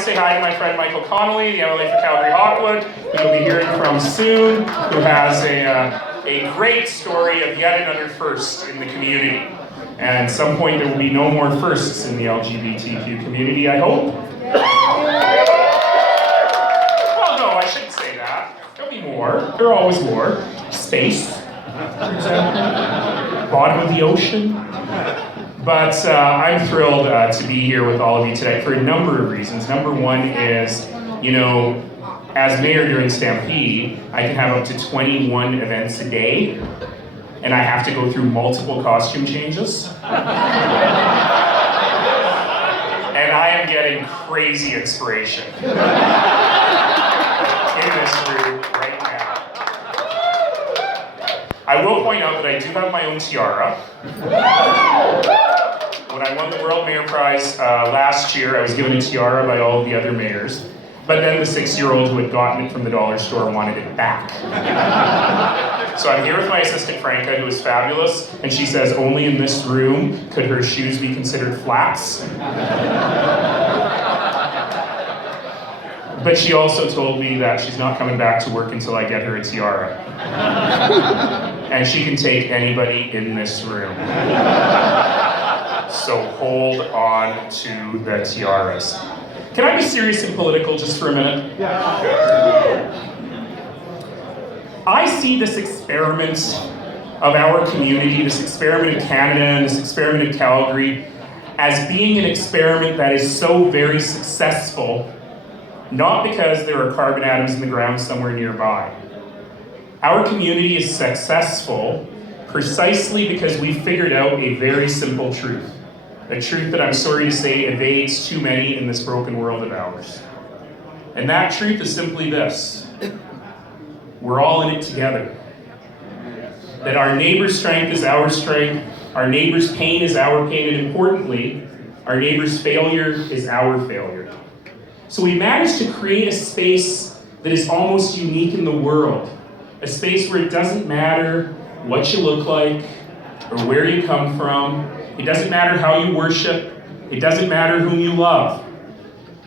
to say hi to my friend Michael Connolly, the MLA for Calgary Hawkwood, who you'll be hearing from soon, who has a great story of yet another first in the community. And at some point there will be no more firsts in the LGBTQ community, I hope. Well, no, I shouldn't say that. There'll be more. There are always more. Space, for example. Bottom of the ocean. But I'm thrilled to be here with all of you today for a number of reasons. Number one is, you know, as mayor during Stampede, I can have up to 21 events a day, and I have to go through multiple costume changes. And I am getting crazy inspiration in this room right now. I will point out that I do have my own tiara. When I won the World Mayor Prize last year, I was given a tiara by all of the other mayors. But then the 6-year-old who had gotten it from the dollar store wanted it back. So I'm here with my assistant Franca, who is fabulous, and she says only in this room could her shoes be considered flats. But she also told me that she's not coming back to work until I get her a tiara. And she can take anybody in this room. So hold on to the tiaras. Can I be serious and political just for a minute? Yeah. I see this experiment of our community, this experiment in Canada and this experiment in Calgary, as being an experiment that is so very successful, not because there are carbon atoms in the ground somewhere nearby. Our community is successful precisely because we figured out a very simple truth. A truth that I'm sorry to say evades too many in this broken world of ours. And that truth is simply this: we're all in it together. That our neighbor's strength is our strength, our neighbor's pain is our pain, and importantly, our neighbor's failure is our failure. So we managed to create a space that is almost unique in the world. A space where it doesn't matter what you look like or where you come from. It doesn't matter how you worship. It doesn't matter whom you love.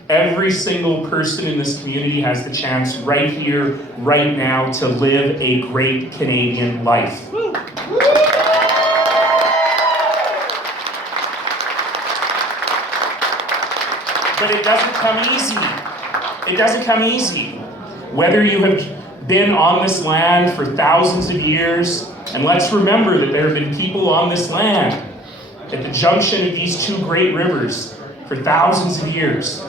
Every single person in this community has the chance right here, right now, to live a great Canadian life. But it doesn't come easy. It doesn't come easy. Whether you have been on this land for thousands of years, and let's remember that there have been people on this land at the junction of these two great rivers for thousands of years.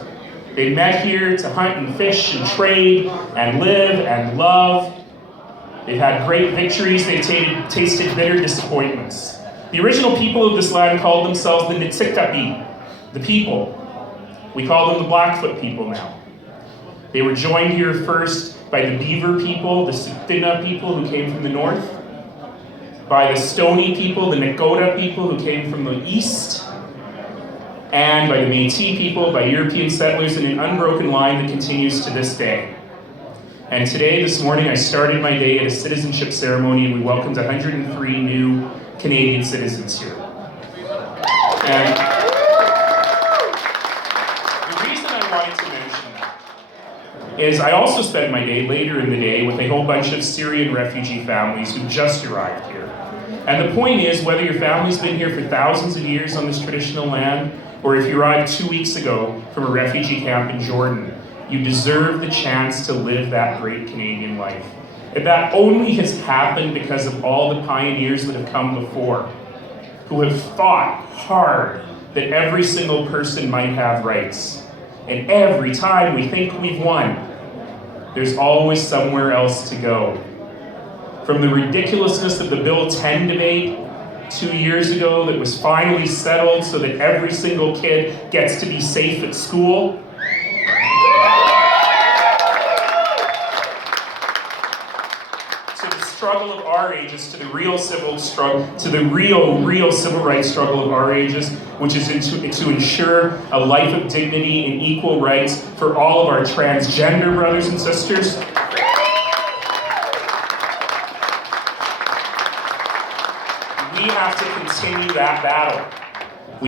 They met here to hunt and fish and trade and live and love. They've had great victories, they've tasted bitter disappointments. The original people of this land called themselves the Nitsikapi, the people. We call them the Blackfoot people now. They were joined here first by the Beaver people, the Tsuut'ina people who came from the north, by the Stoney people, the Nakota people who came from the east, and by the Métis people, by European settlers, in an unbroken line that continues to this day. And today, this morning, I started my day at a citizenship ceremony, and we welcomed 103 new Canadian citizens here. And the reason I wanted to mention that is I also spent my day later in the day with a whole bunch of Syrian refugee families who just arrived here. And the point is, whether your family's been here for thousands of years on this traditional land, or if you arrived 2 weeks ago from a refugee camp in Jordan, you deserve the chance to live that great Canadian life. And that only has happened because of all the pioneers that have come before, who have fought hard that every single person might have rights. And every time we think we've won, there's always somewhere else to go. From the ridiculousness of the Bill 10 debate 2 years ago that was finally settled so that every single kid gets to be safe at school, to the struggle of our ages, to the real civil struggle, to the real civil rights struggle of our ages, which is to ensure a life of dignity and equal rights for all of our transgender brothers and sisters.